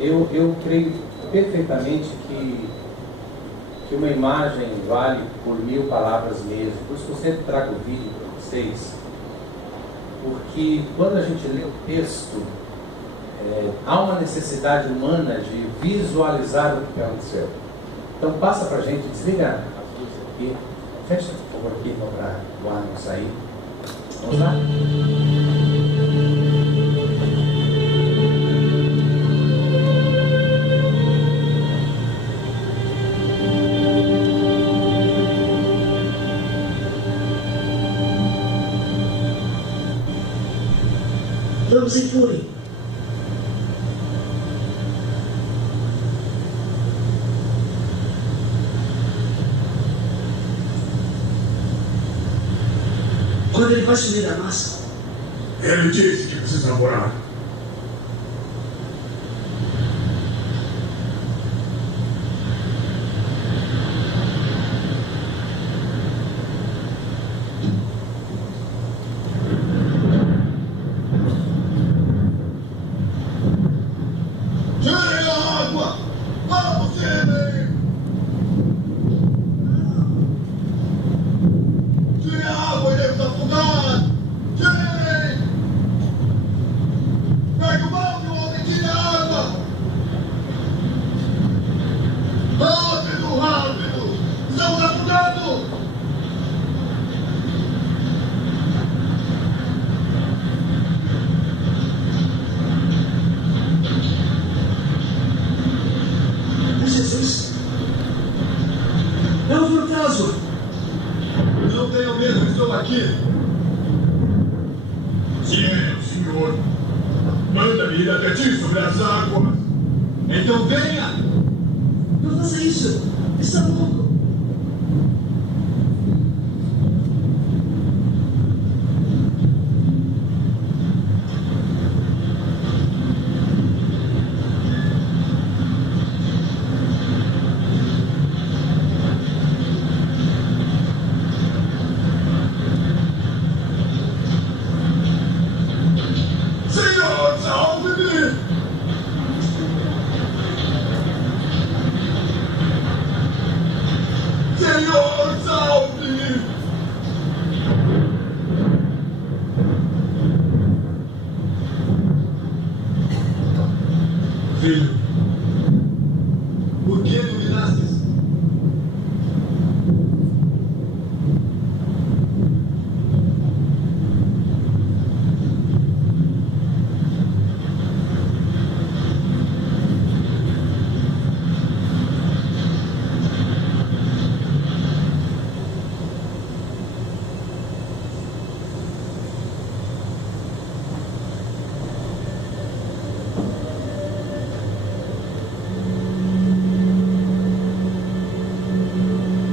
Eu creio perfeitamente que uma imagem vale por 1000 palavras mesmo. Por isso que eu sempre trago o vídeo para vocês, porque quando a gente lê o texto, há uma necessidade humana de visualizar o que aconteceu. Então passa para a gente, desliga as luzes aqui, fecha por favor aqui para o ar não sair. Vamos lá? Vamos em fúria. Quando ele vai sumir da massa? Ele disse que precisa namorar. Tirem a água! Vamos, tirem! Tirem a água, ele está afogado! Tirem! Pega o balde, homem, tira a água! Rápido, rápido! Estamos afogados! É Jesus. É o fantasma. Não tenham medo, estou aqui. Se é o Senhor, manda-me ir até ti sobre as águas. Então venha! Não faça isso. Está louco. Senhor, salve-me! Senhor, salve-me! Filho, por que duvidastes?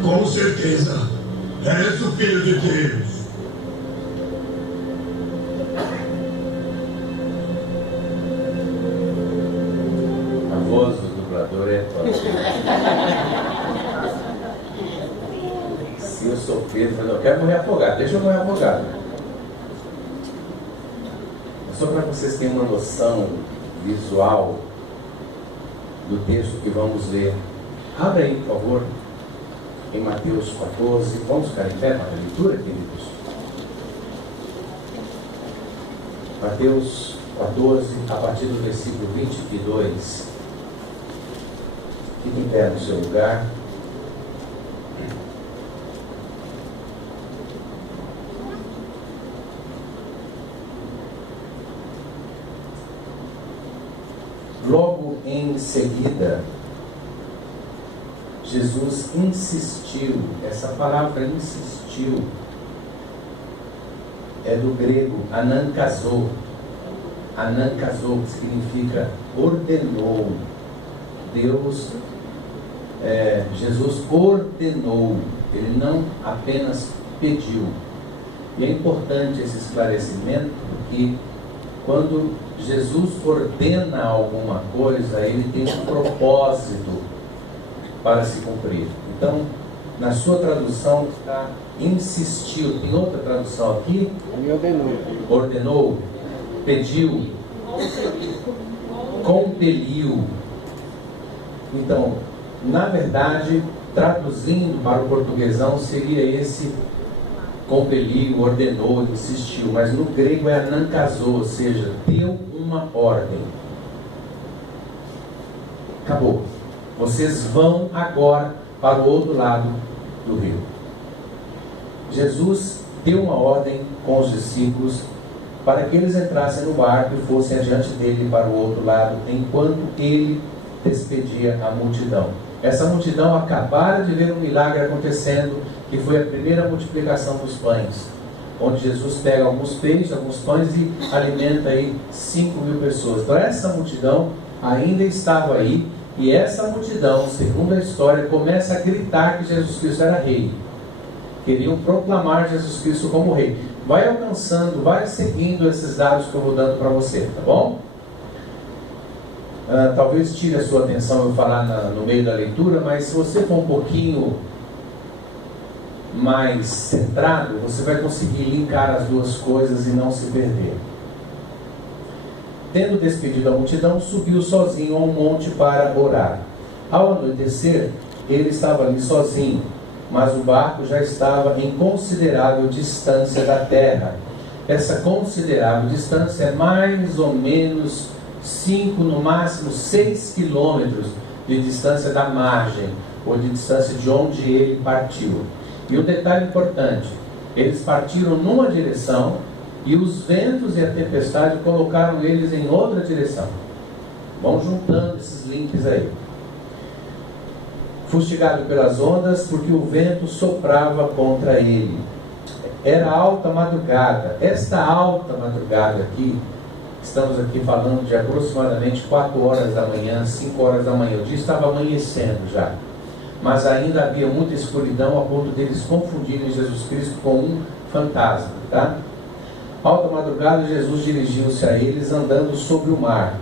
Com certeza, és o Filho de Deus. A voz do dublador é top. Se eu sou Pedro, eu falo, eu quero morrer afogado, deixa eu morrer afogado. Só para vocês terem uma noção visual do texto que vamos ler. Abre aí, por favor, em Mateus 14. Vamos ficar em pé para a leitura, queridos? Mateus 14, a partir do versículo 22. Fique em pé no seu lugar. Logo em seguida, Jesus insistiu. Essa palavra insistiu é do grego anankazou. Anankazou, que significa ordenou. Jesus ordenou, ele não apenas pediu. E é importante esse esclarecimento, porque quando Jesus ordena alguma coisa, ele tem um propósito para se cumprir. Então, na sua tradução está insistiu. Tem outra tradução aqui? Ele ordenou. Ordenou, pediu. compeliu. Então, na verdade, traduzindo para o portuguesão, seria esse compeliu, ordenou, insistiu, mas no grego é anankazou, ou seja, deu uma ordem. Acabou. Vocês vão agora para o outro lado do rio. Jesus deu uma ordem com os discípulos para que eles entrassem no barco e fossem adiante dele para o outro lado, enquanto ele despedia a multidão. Essa multidão acabara de ver um milagre acontecendo, que foi a primeira multiplicação dos pães, onde Jesus pega alguns peixes, alguns pães e alimenta aí 5.000 pessoas. Então essa multidão ainda estava aí, e essa multidão, segundo a história, começa a gritar que Jesus Cristo era rei. Queriam proclamar Jesus Cristo como rei. Vai alcançando, vai seguindo esses dados que eu vou dando para você, tá bom? Talvez tire a sua atenção eu falar no meio da leitura, mas se você for um pouquinho mais centrado, você vai conseguir linkar as duas coisas e não se perder. Tendo despedido a multidão, subiu sozinho a um monte para orar. Ao anoitecer, ele estava ali sozinho, mas o barco já estava em considerável distância da terra. Essa considerável distância é mais ou menos 5, no máximo 6 quilômetros de distância da margem, ou de distância de onde ele partiu. E um detalhe importante, eles partiram numa direção e os ventos e a tempestade colocaram eles em outra direção. Vão juntando esses links aí. Fustigado pelas ondas, porque o vento soprava contra ele. Era alta madrugada. Esta alta madrugada aqui, estamos aqui falando de aproximadamente 4 horas da manhã, 5 horas da manhã. O dia estava amanhecendo já, mas ainda havia muita escuridão a ponto deles confundirem Jesus Cristo com um fantasma, tá? Alta madrugada, Jesus dirigiu-se a eles andando sobre o mar.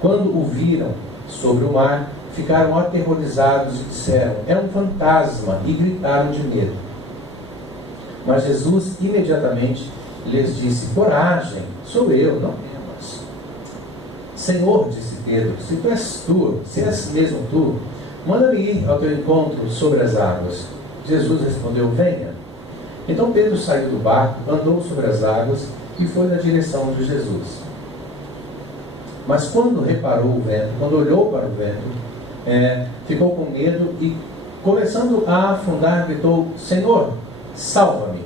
Quando o viram sobre o mar, ficaram aterrorizados e disseram: é um fantasma, e gritaram de medo. Mas Jesus imediatamente lhes disse: coragem, sou eu, não temas. Senhor, disse Pedro, se és mesmo tu, manda-me ir ao teu encontro sobre as águas. Jesus respondeu: venha. Então Pedro saiu do barco, andou sobre as águas e foi na direção de Jesus. Mas quando reparou o vento, quando olhou para o vento, ficou com medo e, começando a afundar, gritou: Senhor, salva-me.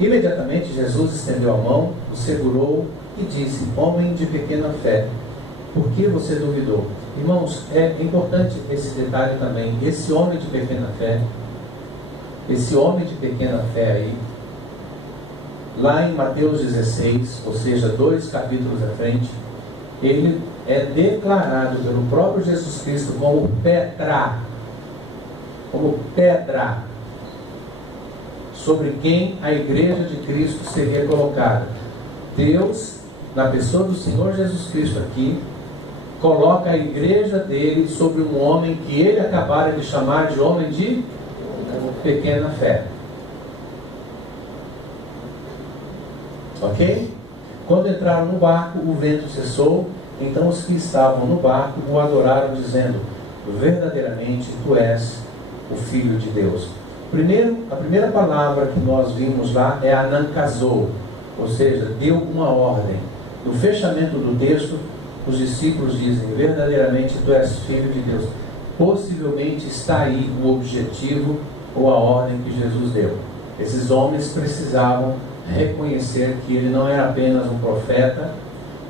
Imediatamente Jesus estendeu a mão, o segurou e disse: homem de pequena fé, por que você duvidou? Irmãos, é importante esse detalhe também. Esse homem de pequena fé aí, lá em Mateus 16, ou seja, 2 capítulos à frente, ele é declarado pelo próprio Jesus Cristo como pedra, sobre quem a igreja de Cristo seria colocada. Deus, na pessoa do Senhor Jesus Cristo aqui, coloca a igreja dele sobre um homem que ele acabara de chamar de homem de pequena fé. Ok? Quando entraram no barco, o vento cessou. Então os que estavam no barco o adoraram, dizendo: verdadeiramente tu és o Filho de Deus. A primeira palavra que nós vimos lá é anankazou, ou seja, deu uma ordem. No fechamento do texto, os discípulos dizem: verdadeiramente tu és Filho de Deus. Possivelmente está aí o objetivo ou a ordem que Jesus deu. Esses homens precisavam reconhecer que ele não era apenas um profeta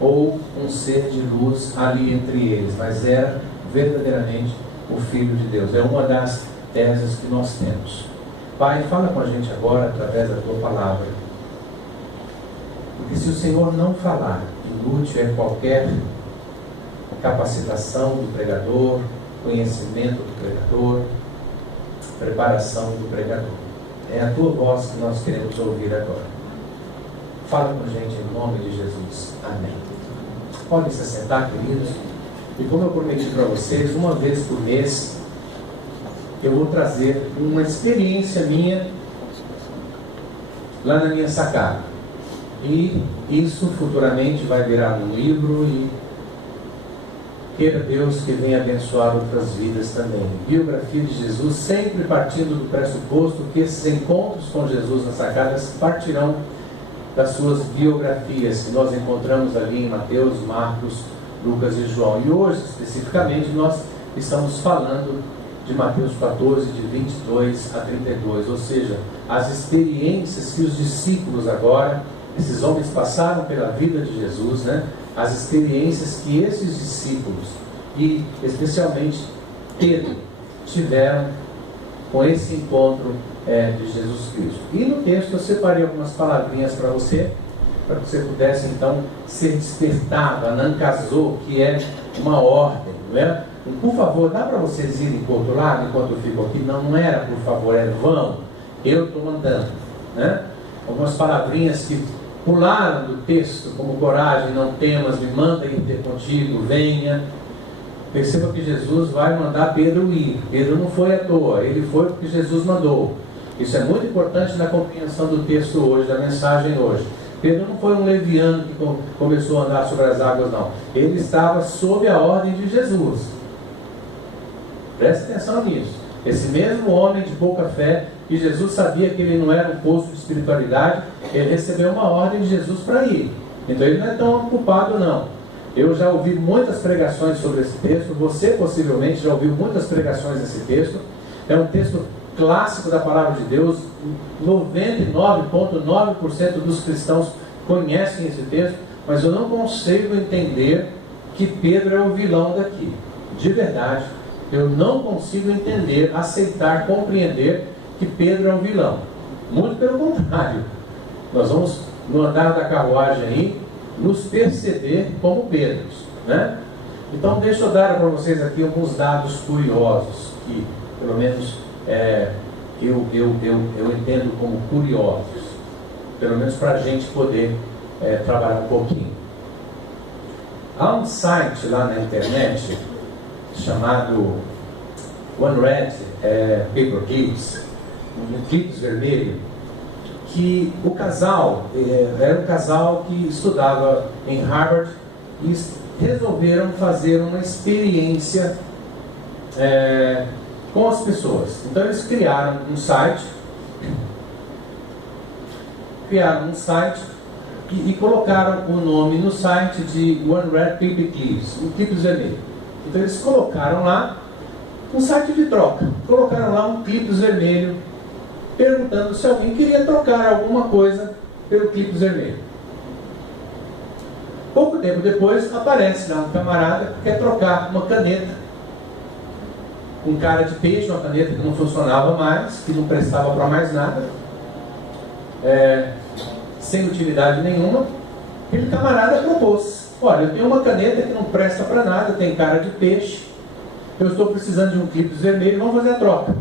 ou um ser de luz ali entre eles, mas era verdadeiramente o Filho de Deus. É uma das teses que nós temos. Pai, fala com a gente agora através da tua palavra, porque se o Senhor não falar, inútil é qualquer capacitação do pregador, conhecimento do pregador, preparação do pregador. É a tua voz que nós queremos ouvir agora. Fala com a gente em nome de Jesus. Amém. Podem se sentar, queridos. E como eu prometi para vocês, uma vez por mês, eu vou trazer uma experiência minha lá na minha sacada. E isso futuramente vai virar um livro e queira Deus que venha abençoar outras vidas também. Biografia de Jesus, sempre partindo do pressuposto que esses encontros com Jesus nas sacadas partirão das suas biografias, que nós encontramos ali em Mateus, Marcos, Lucas e João. E hoje, especificamente, nós estamos falando de Mateus 14, de 22 a 32, ou seja, as experiências que os discípulos agora, esses homens passaram pela vida de Jesus, né? As experiências que esses discípulos, e especialmente Pedro, tiveram com esse encontro de Jesus Cristo. E no texto eu separei algumas palavrinhas para que você pudesse então ser despertado, anancasou, que é uma ordem, não é? E, por favor, dá para vocês irem para o outro lado enquanto eu fico aqui? Não era por favor, é vão, eu estou mandando, né? Algumas palavrinhas que pularam do texto, como coragem, não temas, me manda ir ter contigo, venha. Perceba que Jesus vai mandar Pedro ir. Pedro não foi à toa, ele foi porque Jesus mandou. Isso é muito importante na compreensão do texto hoje, da mensagem hoje. Pedro não foi um leviano que começou a andar sobre as águas, não. Ele estava sob a ordem de Jesus. Preste atenção nisso. Esse mesmo homem de pouca fé, que Jesus sabia que ele não era um poço de espiritualidade, ele recebeu uma ordem de Jesus para ir. Então ele não é tão culpado, não. Eu já ouvi muitas pregações sobre esse texto, você possivelmente já ouviu muitas pregações desse texto. É um texto clássico da palavra de Deus. 99,9% dos cristãos conhecem esse texto, mas eu não consigo entender que Pedro é o vilão daqui. De verdade, eu não consigo entender, aceitar, compreender que Pedro é o vilão. Muito pelo contrário. Nós vamos, no andar da carruagem aí, nos perceber como Pedros, né? Então deixa eu dar para vocês aqui alguns dados curiosos, que pelo menos eu entendo como curiosos, pelo menos para a gente poder trabalhar um pouquinho. Há um site lá na internet chamado OneRed Paperclips, clipes vermelho, que o casal era um casal que estudava em Harvard e resolveram fazer uma experiência com as pessoas. Então eles criaram um site e colocaram o nome no site de OneRed Paperclips, um clipes vermelho. Então eles colocaram lá um site de troca, colocaram lá um clipes vermelho, perguntando se alguém queria trocar alguma coisa pelo clipes vermelho. Pouco tempo depois aparece lá um camarada que quer trocar uma caneta, um cara de peixe, uma caneta que não funcionava mais, que não prestava para mais nada, sem utilidade nenhuma. Aquele camarada propôs: olha, eu tenho uma caneta que não presta para nada, tem cara de peixe, eu estou precisando de um clipes vermelho, vamos fazer a troca.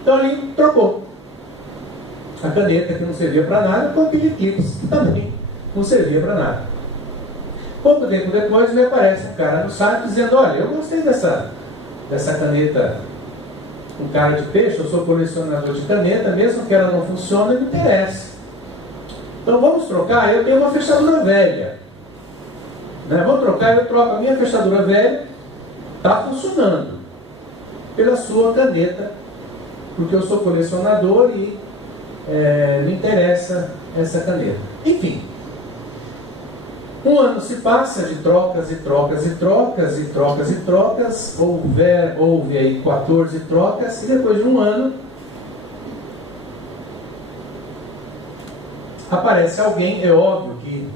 Então ele trocou a caneta que não servia para nada com aquele clipes que também não servia para nada. Pouco tempo depois me aparece um cara no site dizendo: olha, eu gostei dessa caneta com cara de peixe, eu sou colecionador de caneta, mesmo que ela não funcione, me interessa. Então vamos trocar, eu tenho uma fechadura velha, né? Vamos trocar, eu troco a minha fechadura velha, está funcionando, pela sua caneta, porque eu sou colecionador e me interessa essa caneta. Enfim, um ano se passa de trocas e trocas e trocas e trocas e trocas, houve aí 14 trocas, e depois de um ano aparece alguém. É óbvio que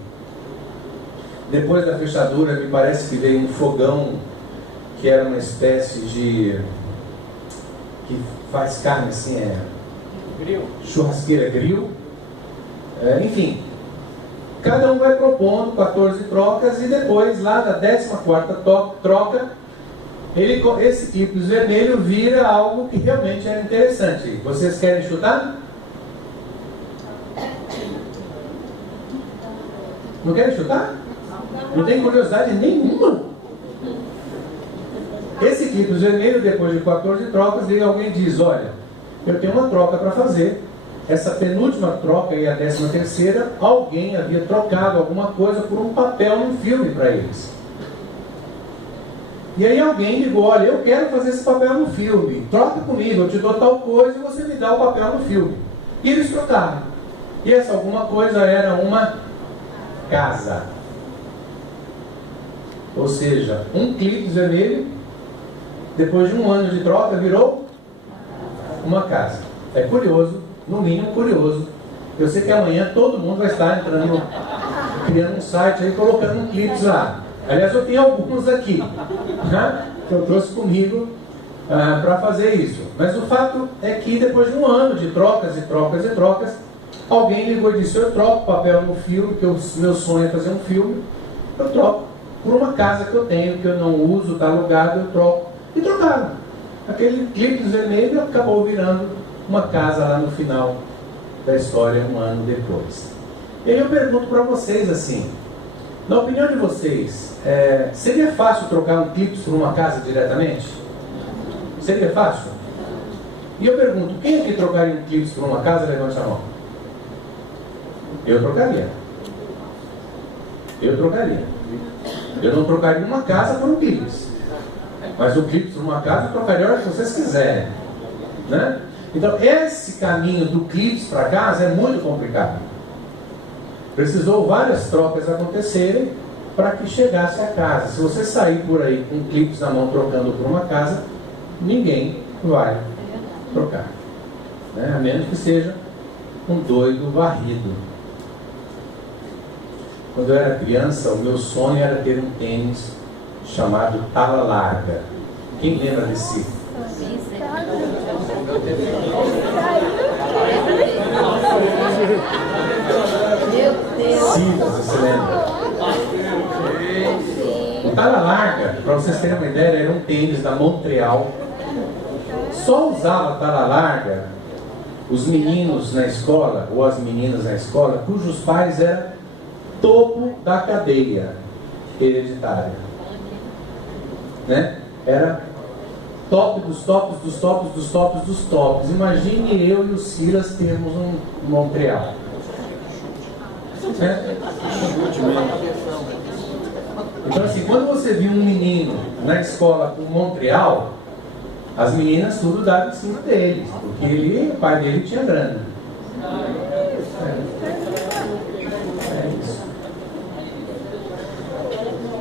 depois da fechadura me parece que veio um fogão que era uma espécie de que faz carne assim, grill. Churrasqueira grill, enfim, cada um vai propondo 14 trocas, e depois lá da 14ª troca, esse clipes vermelho vira algo que realmente é interessante. Vocês querem chutar? Não querem chutar? Não tem curiosidade nenhuma? Esse clipes vermelho, depois de 14 trocas, alguém diz: olha, eu tenho uma troca para fazer. Essa penúltima troca, e a 13ª, alguém havia trocado alguma coisa por um papel num filme para eles. E aí alguém ligou, olha, eu quero fazer esse papel no filme, troca comigo, eu te dou tal coisa e você me dá o papel no filme. E eles trocaram. E essa alguma coisa era uma casa. Ou seja, um clipe vermelho, depois de um ano de troca, virou uma casa. É curioso, no mínimo curioso. Eu sei que amanhã todo mundo vai estar entrando, criando um site aí, colocando clipes lá. Aliás, eu tenho alguns aqui, né, que eu trouxe comigo para fazer isso. Mas o fato é que depois de um ano de trocas e trocas e trocas, alguém ligou e disse, eu troco papel no filme, que o meu sonho é fazer um filme, eu troco por uma casa que eu tenho, que eu não uso, está alugado, eu troco. E trocaram. Aquele clipe vermelho acabou virando uma casa lá no final da história, um ano depois. E aí eu pergunto para vocês assim, na opinião de vocês, seria fácil trocar um clipe por uma casa diretamente? Seria fácil? E eu pergunto, quem aqui trocaria um clipe por uma casa? Levante a mão. Eu trocaria. Eu trocaria. Eu não trocaria uma casa por um clipe. Mas o clipe por uma casa eu trocaria a hora que vocês quiserem. Né? Então, esse caminho do clipe para casa é muito complicado. Precisou várias trocas acontecerem para que chegasse a casa. Se você sair por aí com clipes na mão trocando por uma casa, ninguém vai trocar. Né? A menos que seja um doido varrido. Quando eu era criança, o meu sonho era ter um tênis chamado Tala Larga. Quem lembra desse? Sim, você lembra? O Tala Larga, para vocês terem uma ideia, era um tênis da Montreal. Só usava Tala Larga os meninos na escola, ou as meninas na escola, cujos pais eram topo da cadeia hereditária. Né? Era top dos tops, dos tops, dos tops, dos tops. Imagine eu e o Silas termos um Montreal. Né? Então assim, quando você viu um menino na escola com Montreal, as meninas tudo davam em cima dele, porque o pai dele tinha grana. É isso.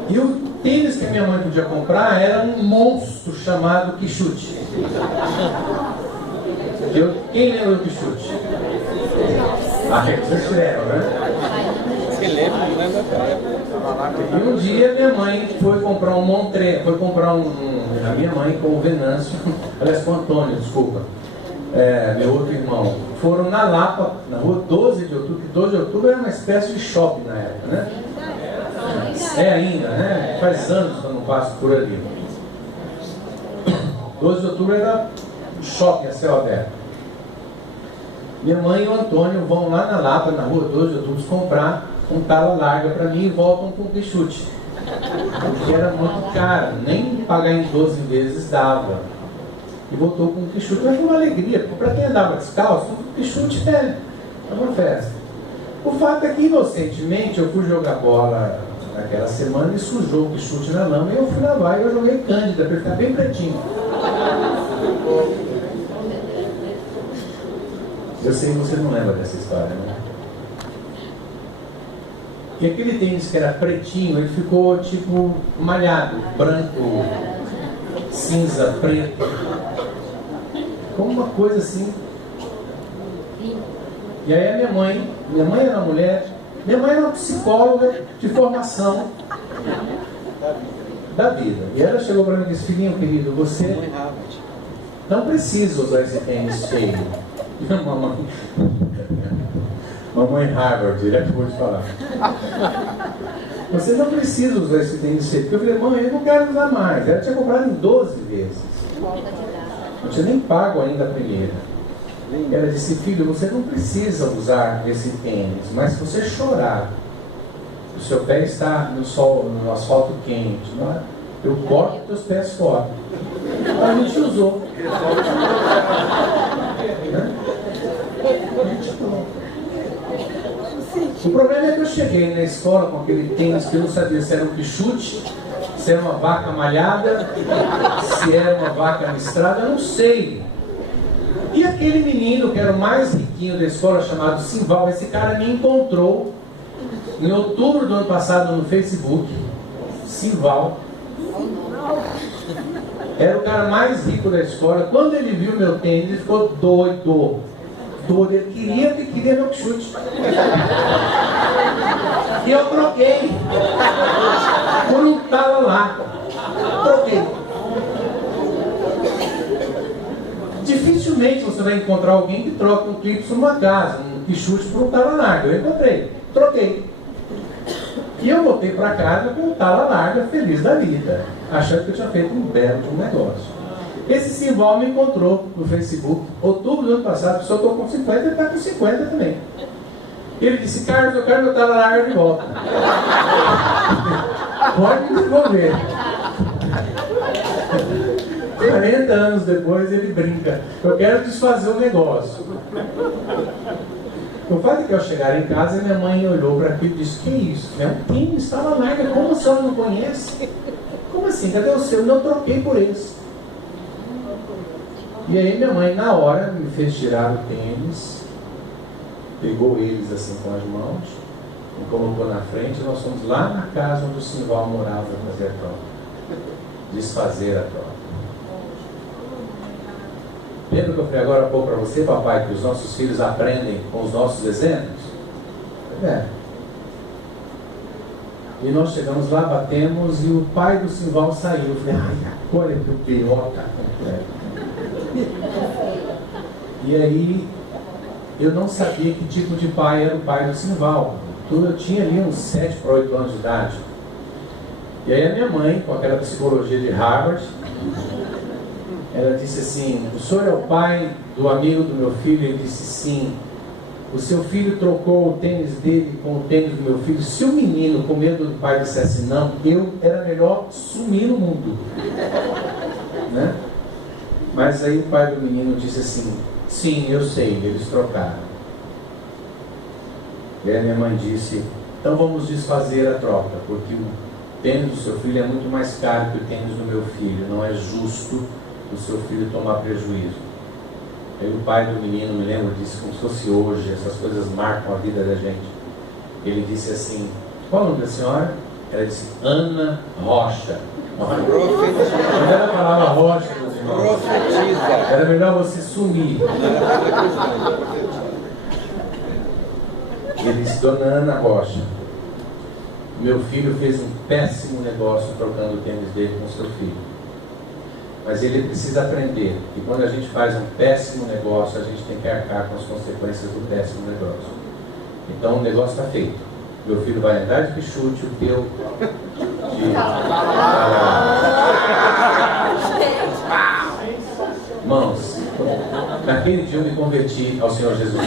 E o tênis que a minha mãe podia comprar era um monstro chamado Quixute. Quem lembra do Quixute? Vocês lembram, né? Você lembra, não lembra? E um dia minha mãe foi comprar um Montreal, a minha mãe com o Venâncio, aliás com o Antônio, desculpa, meu outro irmão, foram na Lapa, na rua 12 de outubro, que 12 de outubro era uma espécie de shopping na época, né? É ainda, né? Faz anos que eu não passo por ali. 12 de outubro era um shopping a céu aberto. Minha mãe e o Antônio vão lá na Lapa, na rua 12 de outubro, comprar um Tala Larga para mim e voltam com o Quixute. Porque era muito caro, nem pagar em 12 vezes dava. E voltou com o Quixute, mas foi uma alegria, porque para quem andava descalço, o Quixute é uma festa. O fato é que inocentemente eu fui jogar bola naquela semana e sujou o Quixute na lama e eu fui lavar e eu joguei Cândida para ficar bem pretinho. Eu sei que você não lembra dessa história, né? E aquele tênis que era pretinho, ele ficou tipo malhado, branco, cinza, preto. Como uma coisa assim. E aí a minha mãe era uma mulher, minha mãe era uma psicóloga de formação da vida. E ela chegou para mim e disse, filhinho querido, você não precisa usar esse tênis cheio. Mamãe Harvard, ele acabou de falar. Você não precisa usar esse tênis cheio. Porque eu falei, mãe, eu não quero usar mais. Ela tinha comprado em 12 vezes. Não tinha nem pago ainda a primeira. Ela disse, filho, você não precisa usar esse tênis, mas se você chorar, o seu pé está no sol, no asfalto quente, não é? Eu corto teus pés fora. A gente usou. Né? O problema é que eu cheguei na escola com aquele tênis que eu não sabia se era um Quixute, se Se é uma vaca malhada, se é uma vaca listrada, eu não sei. E aquele menino que era o mais riquinho da escola, chamado Simval, esse cara me encontrou em outubro do ano passado no Facebook. Simval era o cara mais rico da escola. Quando ele viu meu tênis, ele ficou doido. Ele queria meu chute. E eu troquei por um tala lá. Troquei. Dificilmente você vai encontrar alguém que troca um clipe numa casa, um chute por um tala larga. Eu encontrei, troquei. E eu voltei para casa com um tala larga, feliz da vida, achando que eu tinha feito um belo de um negócio. Esse Simval me encontrou no Facebook, outubro do ano passado, se eu estou com 50, ele está com 50 também. Ele disse: Carlos, eu quero meu tala larga de volta. Pode me devolver. 40 anos depois ele brinca: eu quero desfazer o negócio. O fato é que ao chegar em casa, minha mãe olhou para aquilo e disse: que isso? É um tênis, tala larga, como a senhora não conhece? Como assim? Cadê o seu? Não, troquei por esse. E aí minha mãe, na hora, me fez tirar o tênis, pegou eles assim com as mãos, me colocou na frente, e nós fomos lá na casa onde o Simval morava para fazer a troca, desfazer a troca. Lembra que eu falei agora há pouco para você, papai, que os nossos filhos aprendem com os nossos exemplos? É. E nós chegamos lá, batemos, e o pai do Simval saiu. Eu falei: ai, olha que o pior tá completo. E aí, eu não sabia que tipo de pai era o pai do Simval. Então, eu tinha ali uns 7 para 8 anos de idade. E aí a minha mãe, com aquela psicologia de Harvard, ela disse assim: o senhor é o pai do amigo do meu filho? Ele disse: sim. O seu filho trocou o tênis dele com o tênis do meu filho. Se o menino, com medo do pai, dissesse não, era melhor sumir no mundo. Né? Mas aí o pai do menino disse assim: sim, eu sei, eles trocaram. E aí minha mãe disse: então vamos desfazer a troca, porque o tênis do seu filho é muito mais caro que o tênis do meu filho. Não é justo o seu filho tomar prejuízo. Aí o pai do menino, me lembro, disse como se fosse hoje, essas coisas marcam a vida da gente. Ele disse assim: qual é o nome da senhora? Ela disse: Ana Rocha. Profetiza. Não era a palavra Rocha, meus irmãos. Profetiza. Era melhor você sumir. Ele disse: dona Ana Rocha, meu filho fez um péssimo negócio trocando o tênis dele com o seu filho. Mas ele precisa aprender que quando a gente faz um péssimo negócio, a gente tem que arcar com as consequências do péssimo negócio. Então o negócio está feito. Meu filho vai andar de chute, o teu de... Irmãos, naquele dia eu me converti ao Senhor Jesus.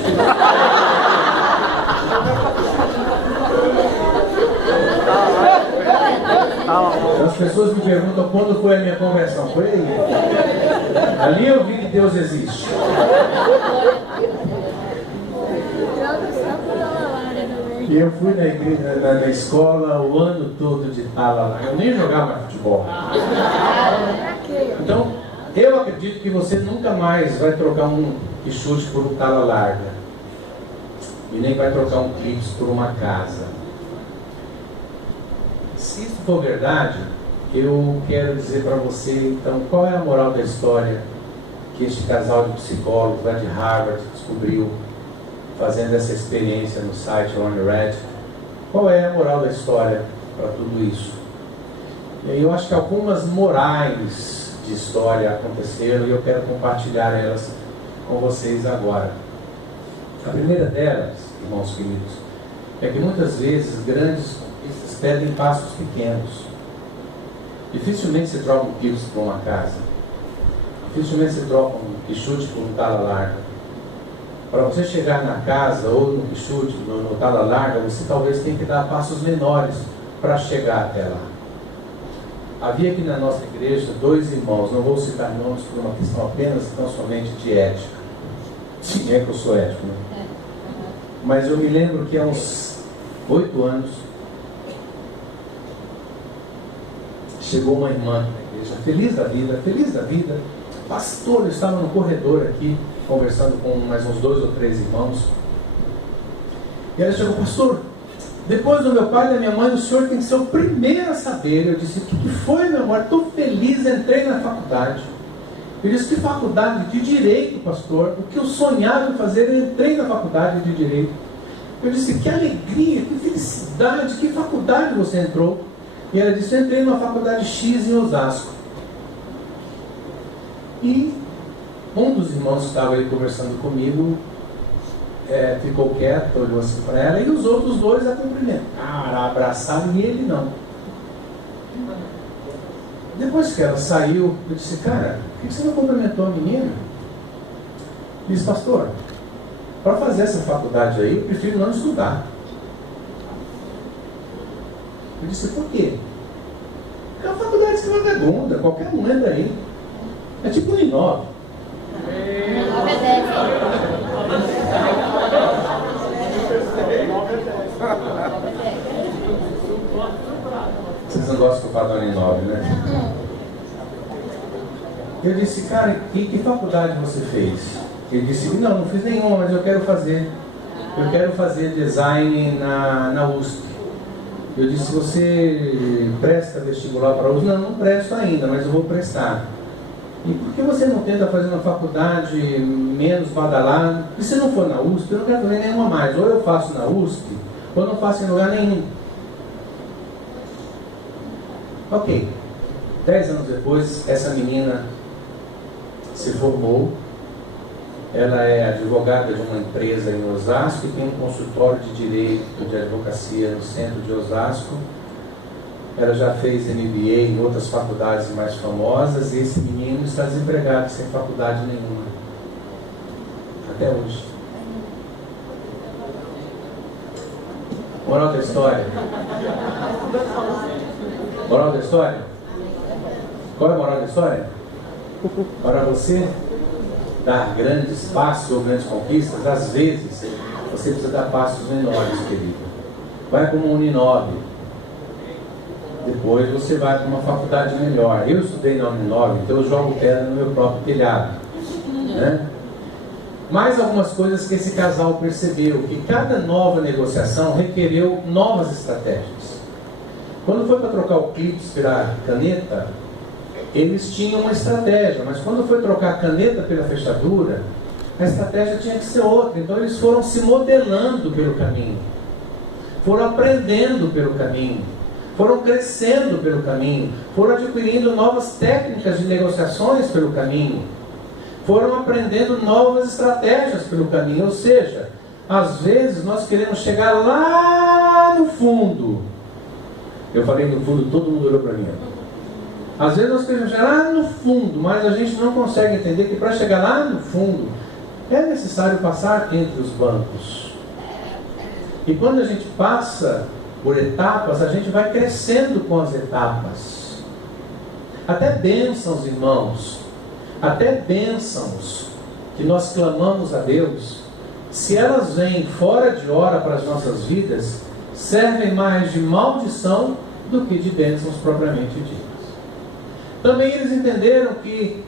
As pessoas me perguntam quando foi a minha conversão. Foi aí. Ali eu vi que Deus existe. E eu fui na igreja, na escola o ano todo de tala larga. Eu nem jogava futebol. Então, eu acredito que você nunca mais vai trocar um chute por um tala larga. E nem vai trocar um clipe por uma casa. Se isso for verdade, eu quero dizer para você, então, qual é a moral da história que este casal de psicólogos lá de Harvard descobriu fazendo essa experiência no site OnRed? Qual é a moral da história para tudo isso? E aí eu acho que algumas morais de história aconteceram e eu quero compartilhar elas com vocês agora. A primeira delas, irmãos queridos, é que muitas vezes grandes conquistas pedem passos pequenos. Dificilmente se troca um quilo por uma casa. Dificilmente se troca um chute por um tala larga. Para você chegar na casa ou no chute, no tala larga, você talvez tenha que dar passos menores para chegar até lá. Havia aqui na nossa igreja 2 irmãos, não vou citar nomes por uma questão apenas, tão somente de ética. Sim, é que eu sou ético, né? Mas eu me lembro que há uns 8 anos, chegou uma irmã na igreja, feliz da vida. Pastor, eu estava no corredor aqui, conversando com mais uns 2 ou 3 irmãos. E ela chegou: pastor, depois do meu pai e da minha mãe, o senhor tem que ser o primeiro a saber. Eu disse: o que foi, meu amor? Estou feliz, entrei na faculdade. Ele disse: que faculdade? De Direito, pastor. O que eu sonhava em fazer, eu entrei na faculdade de Direito. Eu disse: que alegria, que felicidade, que faculdade você entrou? E ela disse: eu entrei numa faculdade X em Osasco. E um dos irmãos que estava aí conversando comigo ficou quieto, olhou assim para ela, e os outros 2 a cumprimentaram, abraçaram, e ele não. Depois que ela saiu, eu disse: cara, por que você não cumprimentou a menina? Ele disse: pastor, para fazer essa faculdade aí, eu prefiro não estudar. Eu disse: por quê? Porque é uma faculdade que é vagabunda, qualquer um entra aí. É tipo Uninove. Vocês não gostam que eu falo do Uninove, né? Eu disse: cara, que faculdade você fez? Ele disse: não fiz nenhuma, mas eu quero fazer. Eu quero fazer design na USP. Eu disse: você presta vestibular para a USP? Não presto ainda, mas eu vou prestar. E por que você não tenta fazer uma faculdade menos badalada? E se não for na USP, eu não quero fazer nenhuma mais. Ou eu faço na USP, ou eu não faço em lugar nenhum. Ok. 10 anos depois, essa menina se formou. Ela é advogada de uma empresa em Osasco e tem um consultório de direito de advocacia no centro de Osasco. Ela já fez MBA em outras faculdades mais famosas, e esse menino está desempregado, sem faculdade nenhuma. Até hoje. Moral da história? Moral da história? Qual é a moral da história? Para você dar grandes passos ou grandes conquistas, às vezes você precisa dar passos menores, querido. Vai como um Uninove. Depois você vai para uma faculdade melhor. Eu estudei na Uninove, então eu jogo pedra no meu próprio telhado, né? Mais algumas coisas que esse casal percebeu: que cada nova negociação requereu novas estratégias. Quando foi para trocar o clips pela caneta, eles tinham uma estratégia, mas quando foi trocar a caneta pela fechadura, a estratégia tinha que ser outra. Então eles foram se modelando pelo caminho, foram aprendendo pelo caminho, foram crescendo pelo caminho, foram adquirindo novas técnicas de negociações pelo caminho, foram aprendendo novas estratégias pelo caminho. Ou seja, às vezes nós queremos chegar lá no fundo. Eu falei no fundo, todo mundo olhou para mim. Às vezes nós queremos chegar lá no fundo, mas a gente não consegue entender que para chegar lá no fundo é necessário passar entre os bancos. E quando a gente passa por etapas, a gente vai crescendo com as etapas. Até bênçãos, irmãos, até bênçãos que nós clamamos a Deus, se elas vêm fora de hora para as nossas vidas, servem mais de maldição do que de bênçãos propriamente ditas. Também eles entenderam que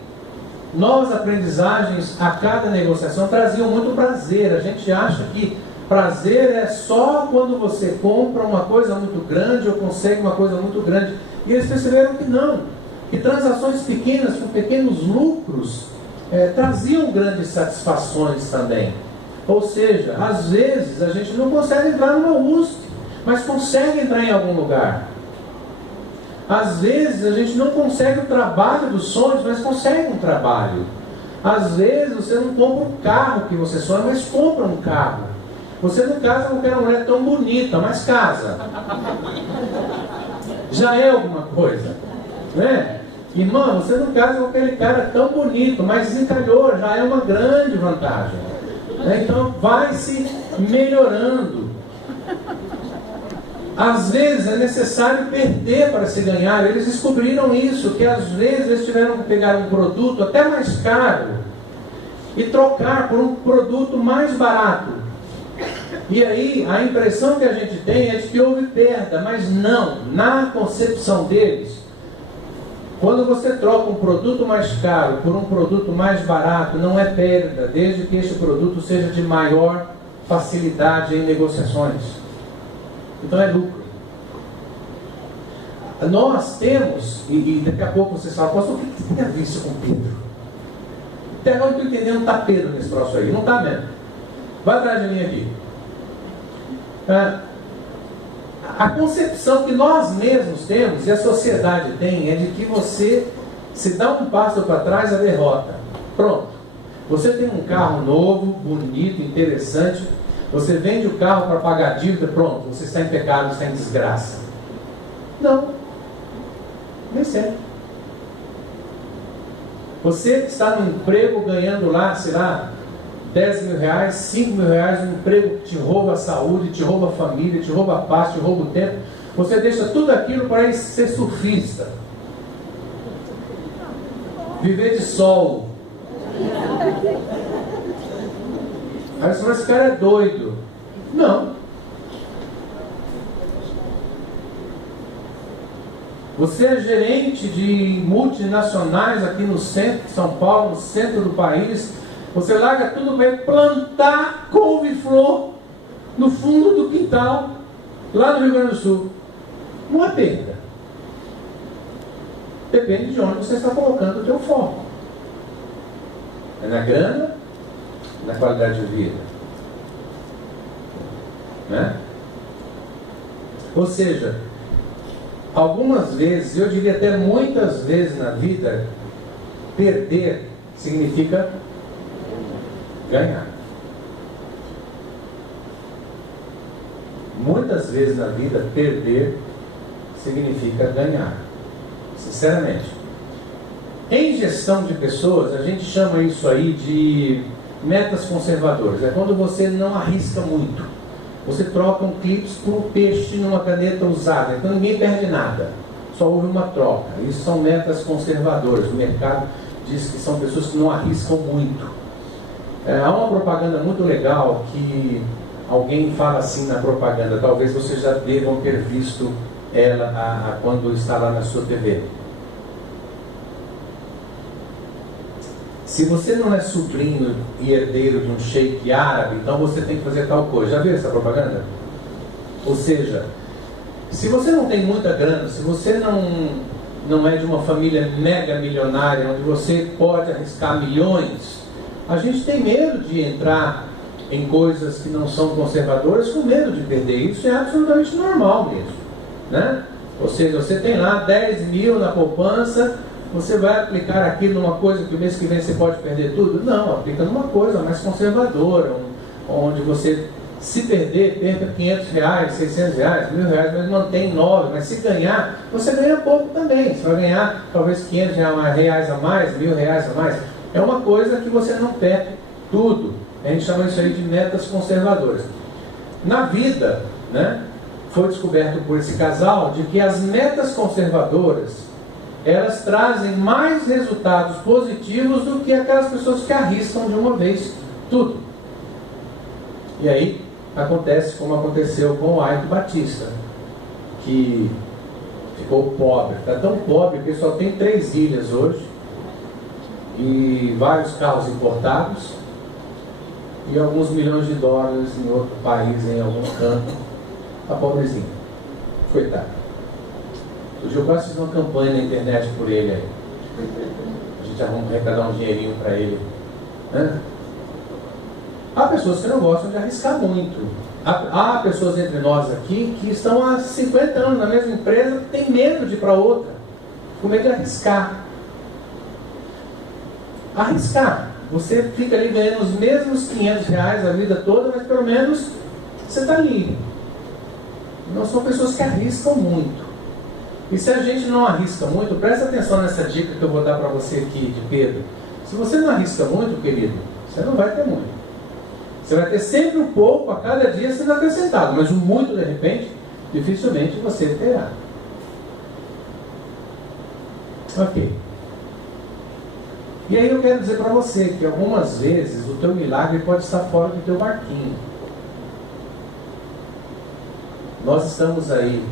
novas aprendizagens a cada negociação traziam muito prazer. A gente acha que prazer é só quando você compra uma coisa muito grande ou consegue uma coisa muito grande. E eles perceberam que não, que transações pequenas com pequenos lucros traziam grandes satisfações também. Ou seja, às vezes a gente não consegue entrar numa USP, mas consegue entrar em algum lugar. Às vezes a gente não consegue o trabalho dos sonhos, mas consegue um trabalho. Às vezes você não compra um carro que você sonha, mas compra um carro. Você não casa com aquela mulher tão bonita, mas casa. Já é alguma coisa, né? Irmã, você não casa com aquele cara tão bonito, mas desencalhou, já é uma grande vantagem. Então vai se melhorando. Às vezes é necessário perder para se ganhar. Eles descobriram isso, que às vezes eles tiveram que pegar um produto até mais caro e trocar por um produto mais barato. E aí a impressão que a gente tem é de que houve perda, mas não. Na concepção deles, Quando você troca um produto mais caro por um produto mais barato, não é perda, desde que este produto seja de maior facilidade em negociações. Então é lucro. Nós temos, e daqui a pouco vocês falam, pastor, o que tem a ver isso com Pedro? Até agora eu estou entendendo, está Pedro nesse troço aí, não está mesmo? Vai atrás de mim aqui. A concepção que nós mesmos temos e a sociedade tem é de que você, se dá um passo para trás, a derrota. Pronto. Você tem um carro novo, bonito, interessante, você vende o carro para pagar a dívida, pronto, você está em pecado, está em desgraça. Não. Nem sempre. Você está no emprego ganhando lá, sei lá, 10 mil reais, 5 mil reais, um emprego que te rouba a saúde, te rouba a família, te rouba a paz, te rouba o tempo. Você deixa tudo aquilo para ir ser surfista. Viver de sol. Aí você fala, esse cara é doido. Não. Você é gerente de multinacionais aqui no centro de São Paulo, no centro do país. Você larga tudo para plantar couve-flor no fundo do quintal, lá no Rio Grande do Sul. Não é perda. Depende de onde você está colocando o teu foco. É na grana, na qualidade de vida. Né? Ou seja, algumas vezes, eu diria até muitas vezes na vida, perder significa ganhar. Muitas vezes na vida, perder significa ganhar. Sinceramente. Em gestão de pessoas, a gente chama isso aí de metas conservadoras. É quando você não arrisca muito. Você troca um clips por um peixe numa caneta usada. Então ninguém perde nada. Só houve uma troca. Isso são metas conservadoras. O mercado diz que são pessoas que não arriscam muito. Há uma propaganda muito legal que alguém fala assim na propaganda. Talvez vocês já devam ter visto ela quando está lá na sua TV. Se você não é sobrinho e herdeiro de um sheik árabe, então você tem que fazer tal coisa. Já viu essa propaganda? Ou seja, se você não tem muita grana, se você não é de uma família mega milionária, onde você pode arriscar milhões, a gente tem medo de entrar em coisas que não são conservadoras com medo de perder. Isso é absolutamente normal mesmo, né? Ou seja, você tem lá 10 mil na poupança, você vai aplicar aquilo numa coisa que o mês que vem você pode perder tudo? Não, aplica numa coisa mais conservadora, onde você, se perder, perca 500 reais, 600 reais, 1.000 reais, mas mantém 9, mas se ganhar, você ganha pouco também. Você vai ganhar talvez 500 reais a mais, 1.000 reais a mais. É uma coisa que você não perde tudo. A gente chama isso aí de metas conservadoras. Na vida, né, foi descoberto por esse casal de que as metas conservadoras, elas trazem mais resultados positivos do que aquelas pessoas que arriscam de uma vez tudo. E aí acontece como aconteceu com o Aito Batista, que ficou pobre. Está tão pobre que só tem 3 ilhas hoje, e vários carros importados, e alguns milhões de dólares em outro país, em algum canto. Está pobrezinho. Coitado. Hoje eu quase fiz uma campanha na internet por ele aí. A gente arrecadar um dinheirinho para ele. Né? Há pessoas que não gostam de arriscar muito. Há pessoas entre nós aqui que estão há 50 anos na mesma empresa, que tem medo de ir para outra, com medo de arriscar. Arriscar. Você fica ali ganhando os mesmos 500 reais a vida toda, mas pelo menos você está ali. Não são pessoas que arriscam muito. E se a gente não arrisca muito, presta atenção nessa dica que eu vou dar para você aqui de Pedro. Se você não arrisca muito, querido, você não vai ter muito. Você vai ter sempre um pouco a cada dia sendo acrescentado, mas o muito de repente, dificilmente você terá. Ok. E aí eu quero dizer para você que algumas vezes o teu milagre pode estar fora do teu barquinho. Nós estamos aí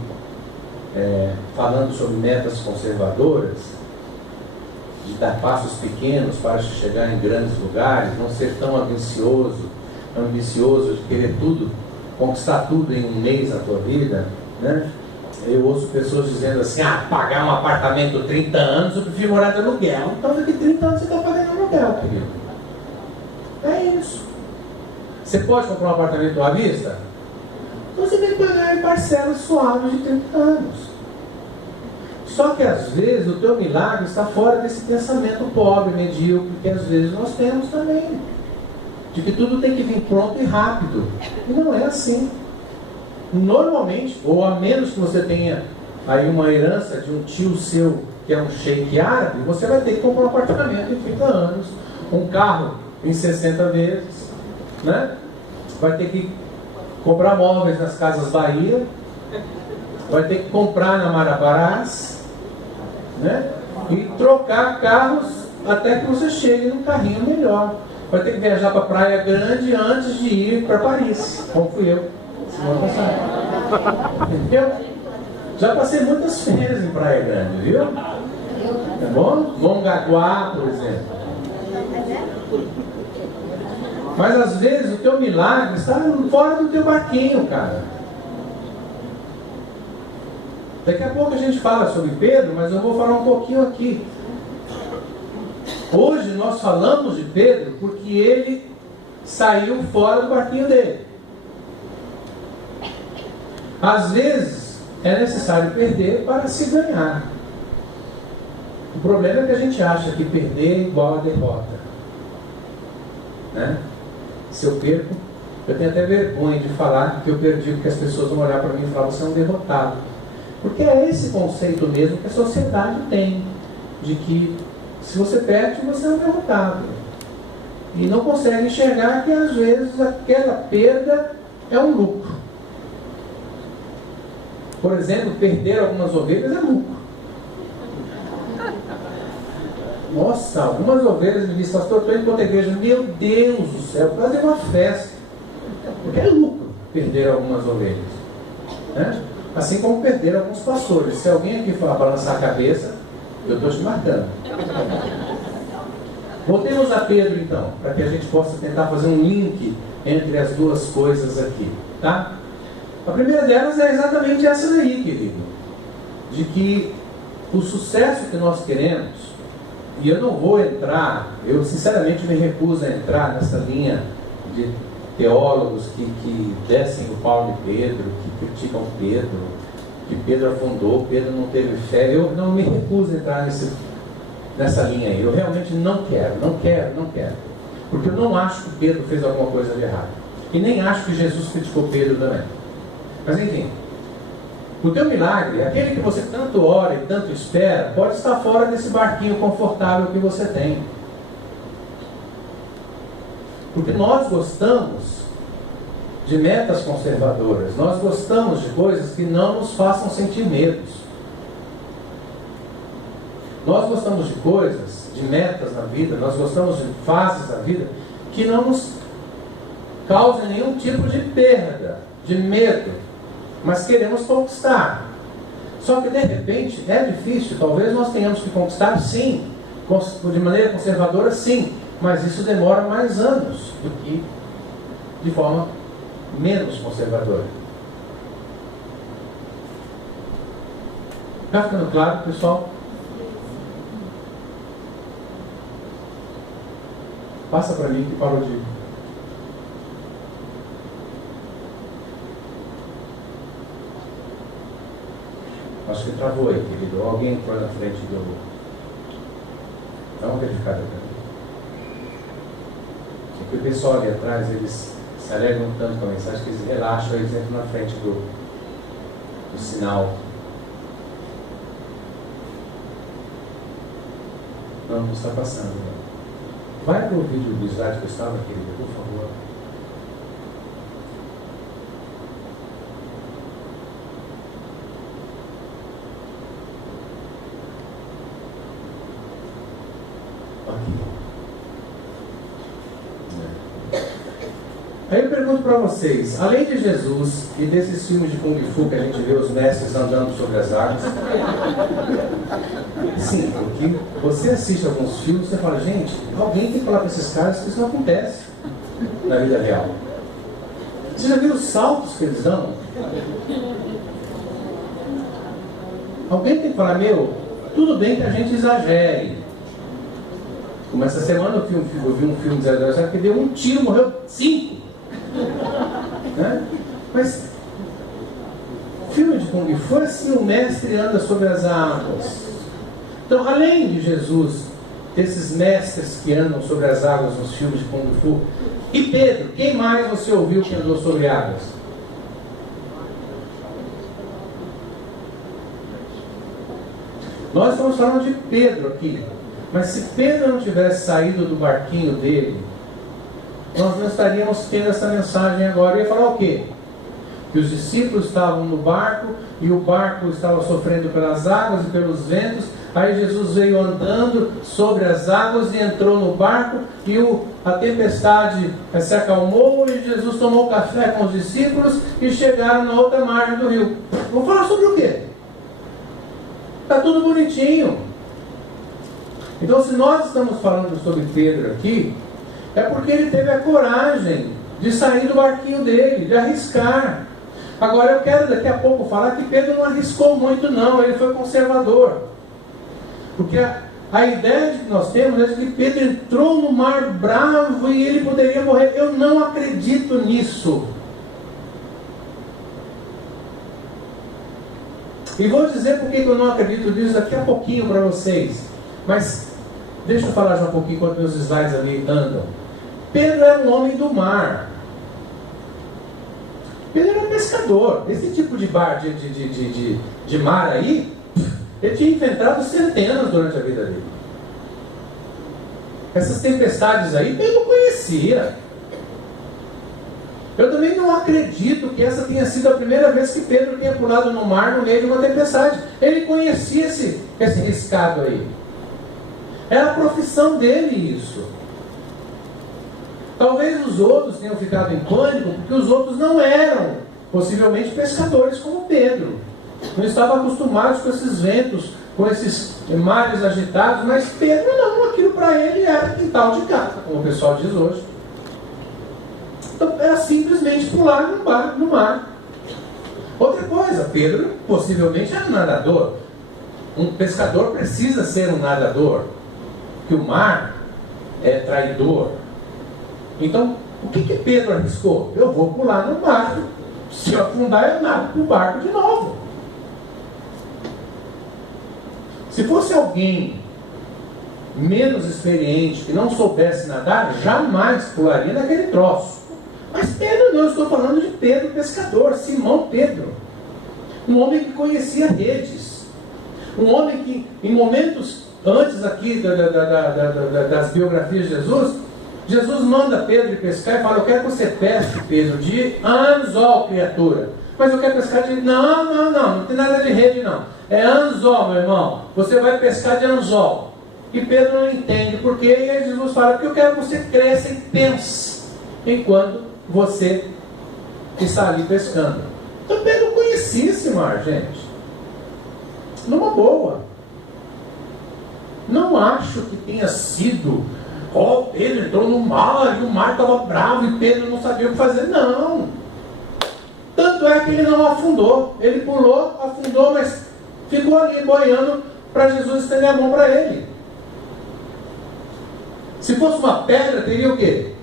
falando sobre metas conservadoras, de dar passos pequenos para chegar em grandes lugares, não ser tão ambicioso de querer tudo, conquistar tudo em um mês na tua vida, né? Eu ouço pessoas dizendo assim, pagar um apartamento 30 anos, eu prefiro morar de aluguel. Então daqui 30 anos você está pagando aluguel, querido. É isso. Você pode comprar um apartamento à vista? Então você tem que pagar em parcelas suaves de 30 anos. Só que às vezes o teu milagre está fora desse pensamento pobre, medíocre, que às vezes nós temos também. De que tudo tem que vir pronto e rápido. E não é assim. Normalmente, ou a menos que você tenha aí uma herança de um tio seu que é um sheik árabe, você vai ter que comprar um apartamento em 30 anos, um carro em 60 vezes, né? Vai ter que comprar móveis nas Casas Bahia, vai ter que comprar na Marabarás, né? E trocar carros até que você chegue num carrinho melhor. Vai ter que viajar para Praia Grande antes de ir para Paris, como fui eu. Entendeu? Já passei muitas férias em Praia Grande, viu? Tá bom? Mongaguá, por exemplo. Mas às vezes o teu milagre está fora do teu barquinho, cara. Daqui a pouco a gente fala sobre Pedro, mas eu vou falar um pouquinho aqui. Hoje nós falamos de Pedro porque ele saiu fora do barquinho dele. Às vezes é necessário perder para se ganhar. O problema é que a gente acha que perder é igual a derrota, né? Se eu perco, eu tenho até vergonha de falar que eu perdi, porque as pessoas vão olhar para mim e falar, você é um derrotado. Porque é esse conceito mesmo que a sociedade tem, de que se você perde, você é um derrotado. E não consegue enxergar que às vezes aquela perda é um lucro. Por exemplo, perder algumas ovelhas é lucro. Nossa, algumas ovelhas me dizem, pastor, estou indo para outra igreja. Meu Deus do céu, quase uma festa. Porque é lucro perder algumas ovelhas, né? Assim como perder alguns pastores. Se alguém aqui for balançar a cabeça, eu estou te marcando. Voltemos a Pedro então, para que a gente possa tentar fazer um link entre as duas coisas aqui, tá? A primeira delas é exatamente essa daí, querido. De que o sucesso que nós queremos, e eu não vou entrar, eu sinceramente me recuso a entrar nessa linha de teólogos que descem o Paulo e Pedro, que criticam Pedro, que Pedro afundou, Pedro não teve fé. Eu não me recuso a entrar nessa linha aí. Eu realmente não quero. Porque eu não acho que Pedro fez alguma coisa de errado. E nem acho que Jesus criticou Pedro também. Mas enfim, o teu milagre, aquele que você tanto ora e tanto espera, pode estar fora desse barquinho confortável que você tem. Porque nós gostamos de metas conservadoras, nós gostamos de coisas que não nos façam sentir medos. Nós gostamos de coisas, de metas na vida, nós gostamos de fases da vida que não nos causem nenhum tipo de perda, de medo, mas queremos conquistar. Só que de repente é difícil, talvez nós tenhamos que conquistar sim, de maneira conservadora sim, mas isso demora mais anos do que de forma menos conservadora. Está ficando claro, pessoal? Passa para mim que parou de... Acho que travou aí, querido. Alguém entrou na frente do... Dá uma verificada para mim. Porque o pessoal ali atrás, eles se alegram tanto com a mensagem que eles relaxam, eles entram na frente do sinal. Não está passando. Né? Vai para o vídeo do slide que eu estava, querida, por favor. Aí eu pergunto para vocês, além de Jesus e desses filmes de Kung Fu que a gente vê os mestres andando sobre as águas, sim, porque você assiste alguns filmes e você fala, gente, alguém tem que falar para esses caras que isso não acontece na vida real. Você já viu os saltos que eles dão? Alguém tem que falar, meu, tudo bem que a gente exagere. Como essa semana eu vi um filme de 007 que deu um tiro, morreu 5. Né? Mas filme de Kung Fu assim, o mestre anda sobre as águas. Então, além de Jesus, desses mestres que andam sobre as águas nos filmes de Kung Fu, e Pedro, quem mais você ouviu que andou sobre águas? Nós estamos falando de Pedro aqui, mas se Pedro não tivesse saído do barquinho dele, nós não estaríamos tendo essa mensagem agora. Ia falar o quê? Que os discípulos estavam no barco e o barco estava sofrendo pelas águas e pelos ventos. Aí Jesus veio andando sobre as águas e entrou no barco e a tempestade se acalmou e Jesus tomou café com os discípulos e chegaram na outra margem do rio. Vamos falar sobre o quê? Está tudo bonitinho. Então, se nós estamos falando sobre Pedro aqui, é porque ele teve a coragem de sair do barquinho dele, de arriscar. Agora eu quero daqui a pouco falar que Pedro não arriscou muito não, ele foi conservador. Porque a ideia que nós temos é de que Pedro entrou no mar bravo e ele poderia morrer. Eu não acredito nisso. E vou dizer por que eu não acredito nisso daqui a pouquinho para vocês. Mas deixa eu falar já um pouquinho enquanto meus slides ali andam. Pedro era um homem do mar. Pedro era pescador. Esse tipo de mar aí, ele tinha enfrentado centenas durante a vida dele. Essas tempestades aí, Pedro conhecia. Eu também não acredito que essa tenha sido a primeira vez que Pedro tenha pulado no mar no meio de uma tempestade. Ele conhecia esse riscado aí. Era a profissão dele isso. Talvez os outros tenham ficado em pânico porque os outros não eram, possivelmente, pescadores como Pedro. Não estavam acostumados com esses ventos, com esses mares agitados, mas Pedro não, aquilo para ele era quintal de casa, como o pessoal diz hoje. Então era simplesmente pular no mar. Outra coisa, Pedro possivelmente era um nadador. Um pescador precisa ser um nadador, porque o mar é traidor. Então, o que Pedro arriscou? Eu vou pular no mar. Se eu afundar, eu nado para o barco de novo. Se fosse alguém menos experiente, que não soubesse nadar, jamais pularia naquele troço. Mas Pedro não, eu estou falando de Pedro, pescador, Simão Pedro. Um homem que conhecia redes. Um homem que, em momentos antes aqui das biografias de Jesus manda Pedro pescar e fala, eu quero que você pesque, Pedro, de anzol, criatura. Mas eu quero pescar de... Não tem nada de rede não. É anzol, meu irmão. Você vai pescar de anzol. E Pedro não entende por quê. E aí Jesus fala, porque eu quero que você cresça e pense enquanto você está ali pescando. Então Pedro conhecia esse mar, gente. Numa boa. Não acho que tenha sido... Pedro entrou no mar e o mar estava bravo e Pedro não sabia o que fazer. Não. Tanto é que ele não afundou. Ele pulou, afundou, mas ficou ali boiando para Jesus estender a mão para ele. Se fosse uma pedra, teria o quê?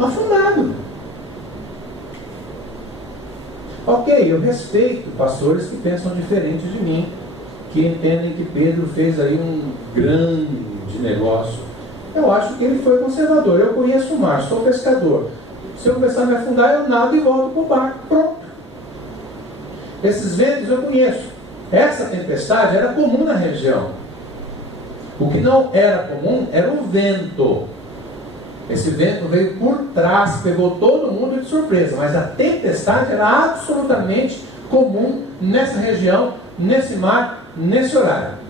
Afundado. Ok, eu respeito pastores que pensam diferente de mim, que entendem que Pedro fez aí um grande negócio. Eu acho que ele foi conservador. Eu conheço o mar, sou pescador. Se eu começar a me afundar, eu nado e volto para o barco. Pronto. Esses ventos eu conheço. Essa tempestade era comum na região. O que não era comum era o vento. Esse vento veio por trás, pegou todo mundo de surpresa. Mas a tempestade era absolutamente comum nessa região, nesse mar, nesse horário.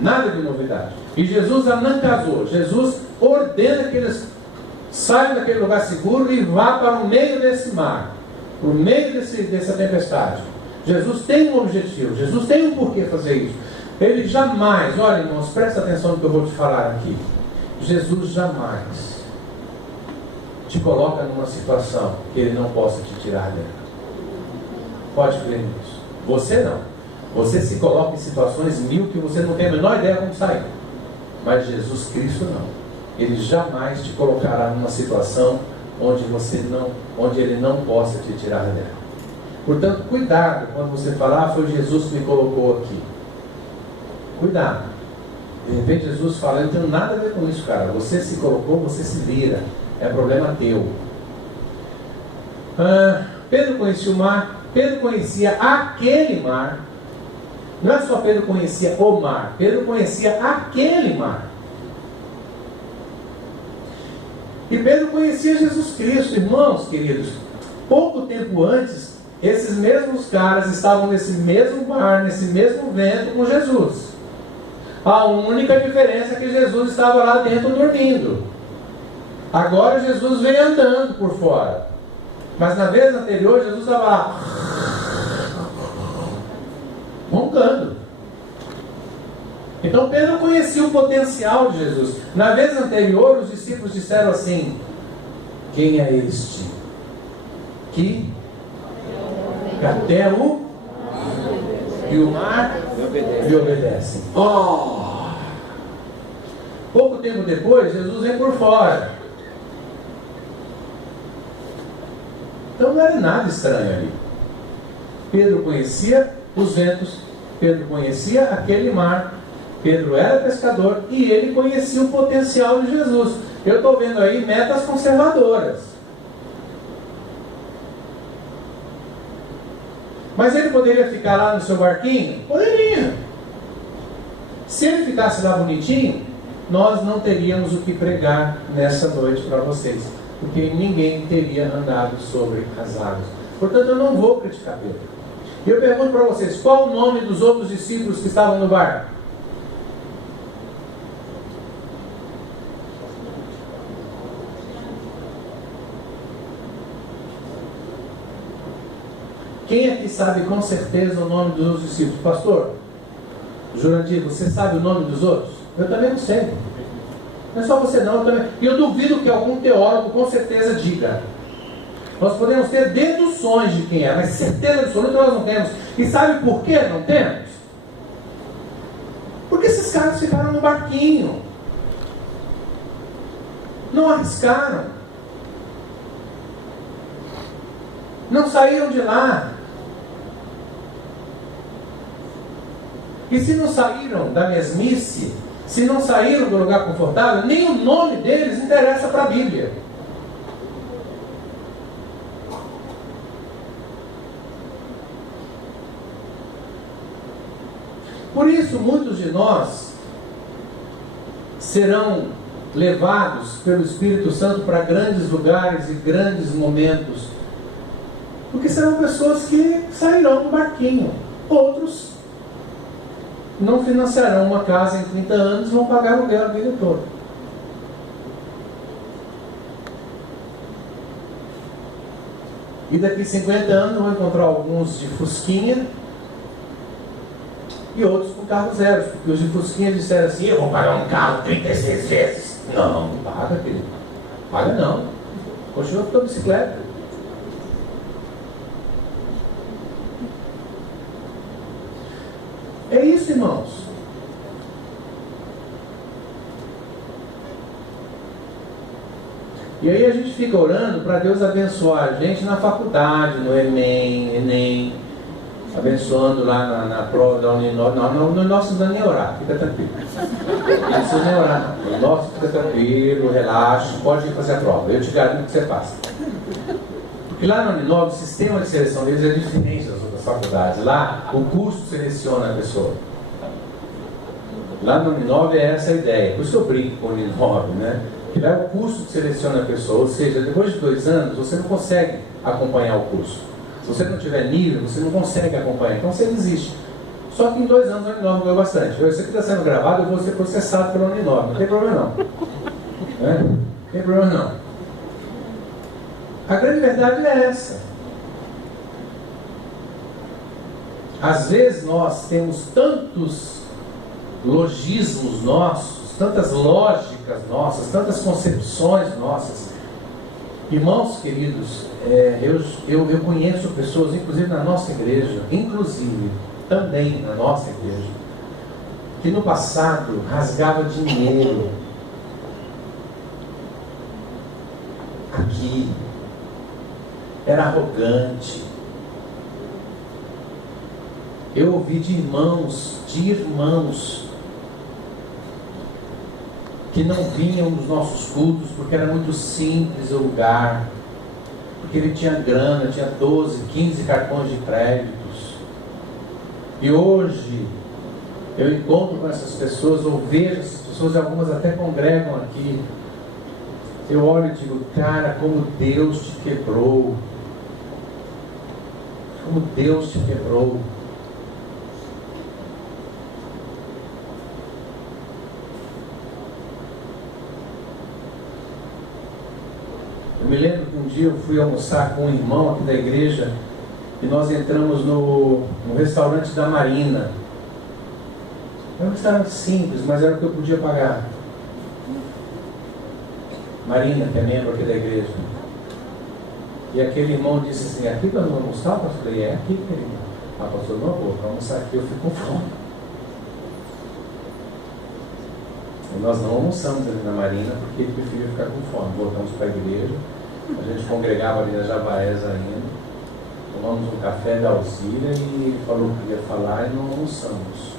Nada de novidade. E Jesus anancasou. Jesus ordena que eles Saia daquele lugar seguro e vá para o meio desse mar, para o meio dessa tempestade. Jesus tem um objetivo, Jesus tem um porquê fazer isso. Ele jamais, olha irmãos, presta atenção no que eu vou te falar aqui. Jesus jamais te coloca numa situação que Ele não possa te tirar dela. Pode crer nisso. Você não. Você se coloca em situações mil que você não tem a menor ideia como sair. Mas Jesus Cristo não. Ele jamais te colocará numa situação onde Ele não possa te tirar dela. Portanto, cuidado quando você falar, foi Jesus que me colocou aqui. Cuidado. De repente Jesus fala, eu não tenho nada a ver com isso, cara. Você se colocou, você se vira. É problema teu. Pedro conhecia o mar. Pedro conhecia aquele mar. Não é só Pedro conhecia o mar. Pedro conhecia aquele mar. E Pedro conhecia Jesus Cristo. Irmãos queridos, pouco tempo antes, esses mesmos caras estavam nesse mesmo mar, nesse mesmo vento com Jesus. A única diferença é que Jesus estava lá dentro dormindo. Agora Jesus veio andando por fora. Mas na vez anterior Jesus estava lá roncando. Então Pedro conhecia o potencial de Jesus. Na vez anterior os discípulos disseram assim: quem é este que até o e o mar lhe obedecem? Pouco tempo depois Jesus vem por fora. Então não era nada estranho ali. Pedro conhecia os ventos, Pedro conhecia aquele mar, Pedro era pescador e ele conhecia o potencial de Jesus. Eu estou vendo aí metas conservadoras. Mas ele poderia ficar lá no seu barquinho? Poderia. Se ele ficasse lá bonitinho, nós não teríamos o que pregar nessa noite para vocês, porque ninguém teria andado sobre as águas. Portanto, eu não vou criticar Pedro. E eu pergunto para vocês, qual o nome dos outros discípulos que estavam no barco? Quem aqui sabe com certeza o nome dos outros discípulos? Pastor Jurandir, você sabe o nome dos outros? Eu também não sei. Não é só você não, eu também. E eu duvido que algum teólogo com certeza diga. Nós podemos ter deduções de quem é, mas certeza absoluta nós não temos. E sabe por que não temos? Porque esses caras ficaram no barquinho. Não arriscaram. Não saíram de lá. E se não saíram da mesmice, se não saíram do lugar confortável, nem o nome deles interessa para a Bíblia. Por isso, muitos de nós serão levados pelo Espírito Santo para grandes lugares e grandes momentos, porque serão pessoas que sairão do barquinho. Outros não financiarão uma casa em 30 anos, vão pagar aluguel a vida toda. E daqui 50 anos vão encontrar alguns de fusquinha e outros com carro zero, porque os de fusquinha disseram assim: eu vou pagar um carro 36 vezes. Não, não paga, querido. Paga não. Continua com a bicicleta. É isso, irmãos. E aí a gente fica orando para Deus abençoar a gente na faculdade, no Enem, abençoando lá na prova da Uninove. Não, no nosso não nem orar, fica tranquilo. Não precisa nem orar, não. O nosso fica tranquilo, relaxa, pode ir fazer a prova. Eu te garanto que você passa. Porque lá na Uninove, o sistema de seleção deles é diferente das outras faculdades. Lá, o curso seleciona a pessoa. Lá no Uninove é essa a ideia. Por isso eu brinco com o Uninove, né? Que lá é o curso que seleciona a pessoa. Ou seja, depois de 2 anos, você não consegue acompanhar o curso. Se você não tiver nível, você não consegue acompanhar. Então você desiste. Só que em 2 anos a Uninove ganhou bastante. Isso aqui está sendo gravado, eu vou ser processado pela Uninove. Não tem problema não. Não tem problema não. A grande verdade é essa. Às vezes nós temos tantos logismos nossos, tantas lógicas nossas, tantas concepções nossas. Irmãos queridos, eu conheço pessoas, inclusive na nossa igreja, também na nossa igreja, que no passado rasgava dinheiro aqui, era arrogante. Eu ouvi de irmãos que não vinham nos nossos cultos porque era muito simples o lugar, porque ele tinha grana, tinha 12, 15 cartões de créditos. E hoje eu encontro com essas pessoas, ou vejo essas pessoas, algumas até congregam aqui. Eu olho e digo, cara, como Deus te quebrou. Como Deus te quebrou. Eu me lembro que um dia eu fui almoçar com um irmão aqui da igreja e nós entramos no restaurante da Marina. Era um restaurante simples, mas era o que eu podia pagar. Marina, que é membro aqui da igreja. E aquele irmão disse assim, aqui para não almoçar? Eu falei, é aqui, querido. Ah, pastor, não vou, para almoçar aqui eu fico com fome. E nós não almoçamos ali na Marina porque ele preferia ficar com fome. Voltamos para a igreja, a gente congregava ali na Javaés ainda, tomamos um café da Alzira e ele falou que ia falar e não almoçamos.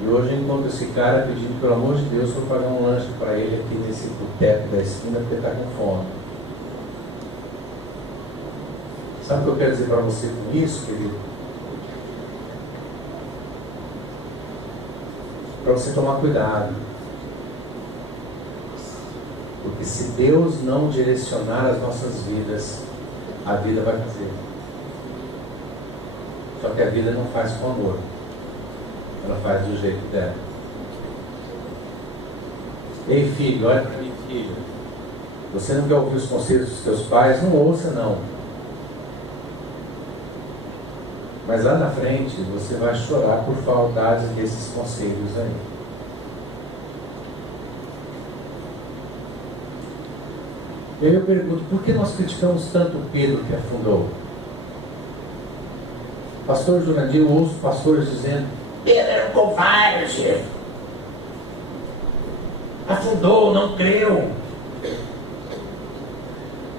E hoje eu encontro esse cara pedindo, pelo amor de Deus, para pagar um lanche para ele aqui nesse boteco da esquina porque está com fome. Sabe o que eu quero dizer para você com isso, querido? Para você tomar cuidado. Porque se Deus não direcionar as nossas vidas, a vida vai fazer. Só que a vida não faz com amor. Ela faz do jeito dela. Ei, filho, olha para mim, filho. Você não quer ouvir os conselhos dos seus pais? Não ouça, não. Mas lá na frente, você vai chorar por saudades desses conselhos aí. E aí eu pergunto, por que nós criticamos tanto Pedro que afundou? Pastor Jurandir, eu ouço pastores dizendo, Pedro era um covarde, afundou, não creu.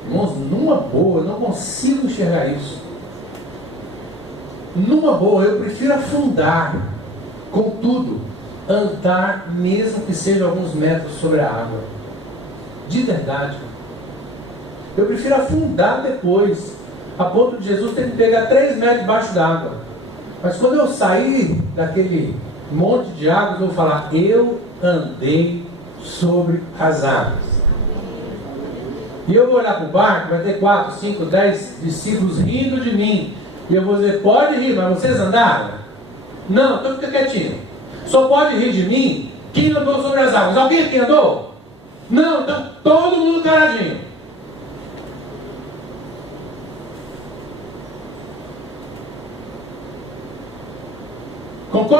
Irmãos, numa boa, eu não consigo enxergar isso. Numa boa, eu prefiro afundar, contudo, andar mesmo que seja alguns metros sobre a água. De verdade. Eu prefiro afundar depois, a ponto de Jesus ter que pegar 3 metros debaixo d'água. Mas quando eu sair daquele monte de águas, eu vou falar, eu andei sobre as águas. E eu vou olhar para o barco, vai ter 4, 5, 10 discípulos rindo de mim. E eu vou dizer, pode rir, mas vocês andaram? Não, então fica quietinho. Só pode rir de mim quem andou sobre as águas. Alguém aqui andou? Não, então todo mundo caladinho. Concorda?